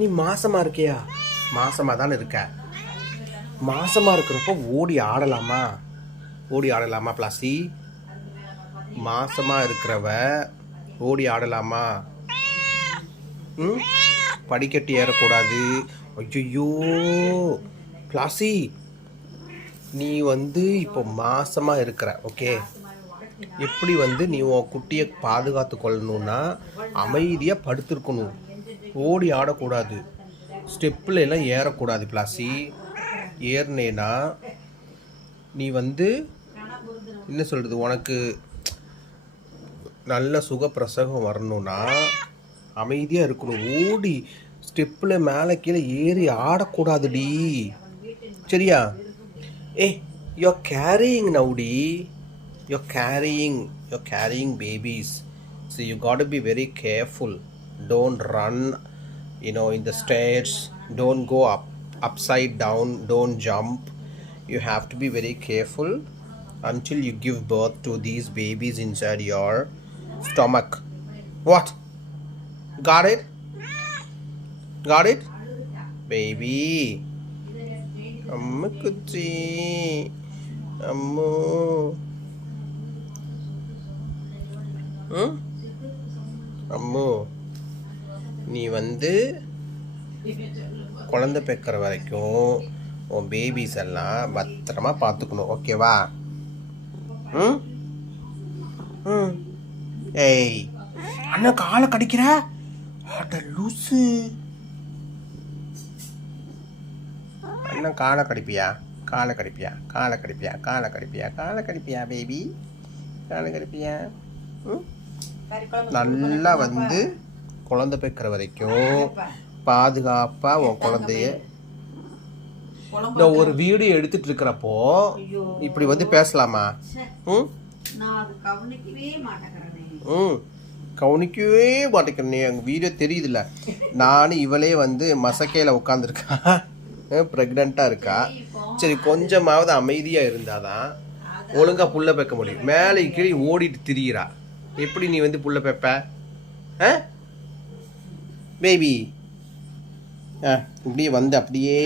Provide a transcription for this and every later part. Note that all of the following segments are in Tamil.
நீ மாசமா இருக்கியா? மாசமா தானே இருக்க. மாசமா இருக்கிறப்போ ஓடி ஆடலாமா? ஓடி ஆடலாமா பிளாசி? மாசமா இருக்கிறவ ஓடி ஆடலாமா? ம், படிக்கட்டு ஏறக்கூடாது. ஐயோ பிளாசி, நீ இப்போ மாசமா இருக்கிற, ஓகே? எப்படி நீ உன் குட்டியை பாதுகாத்து கொள்ளணும்னா அமைதியாக படுத்திருக்கணும். ஓடி ஆடக்கூடாது. ஸ்டெப்பில் எல்லாம் ஏறக்கூடாது பிளாசி. ஏறினேன்னா நீ என்ன சொல்கிறது, உனக்கு நல்ல சுகப்பிரசவம் வரணும்னா அமைதியாக இருக்கணும். ஓடி ஸ்டெப்பில் மேலே கீழே ஏறி ஆடக்கூடாதுடி, சரியா? you're carrying nowடி. You're carrying babies, so you got to be very careful. Don't run in the stairs. Don't go upside down. Don't jump. You have to be very careful until you give birth to these babies inside your stomach. What? Got it baby? amma kuchi, ammo. Ammu, நீ குழந்தை பெக்கிற வரைக்கும் உன் பேபிஸ் எல்லாம் பத்திரமா பார்த்துக்கணும், ஓகேவா? ஏய், அண்ணா காலை கடிக்கிற லூசு. அண்ணா காலை கடிப்பியா? காலை கடிப்பியா? காலை கடிப்பியா? காலை கடிப்பியா? காலை கடிப்பியா பேபி? காலை கடிப்பியா? நல்லா குழந்தை பெக்கிற வரைக்கும் பாதுகாப்பா உன் குழந்தைய. நான் ஒரு வீடியோ எடுத்துட்டு இருக்கிறப்போ இப்படி பேசலாமா? கவனிக்கவே மாட்டேங்கிறேன். எங்க வீடியோ தெரியுதுல்ல. நானும் இவளே மசக்கையில உட்காந்துருக்கா, பிரெக்னண்டா இருக்கா. சரி, கொஞ்சமாவது அமைதியா இருந்தாதான் ஒழுங்கா புள்ள பெக்க முடியும். மேலே கீழே ஓடிட்டு திரியிறா. எப்படி நீ புள்ள பெப்ப பேபி? இப்படி அப்படியே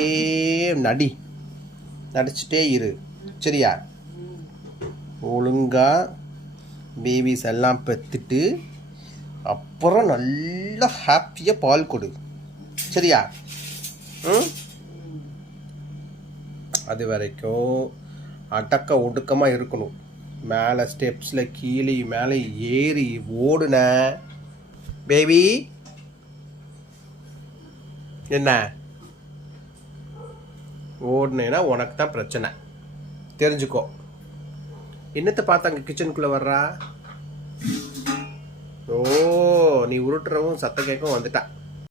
நடிச்சுட்டே இரு, சரியா? ஒழுங்கா பேபிஸ் எல்லாம் பெற்றுட்டு அப்புறம் நல்லா ஹாப்பியாக பால் கொடு, சரியா? அது வரைக்கும் அடக்க ஒடுக்கமாக இருக்கணும். மேலே ஸ்டெப்ஸில் கீழே மேலே ஏறி ஓடுன பேபி என்ன ஓடுனேன்னா உனக்கு தான் பிரச்சனை, தெரிஞ்சுக்கோ. என்னத்தை பார்த்து அங்கே கிச்சனுக்குள்ளே வர்றா? ஓ, நீ உருட்டுறவும் சத்த கேட்கவும் வந்துட்டா.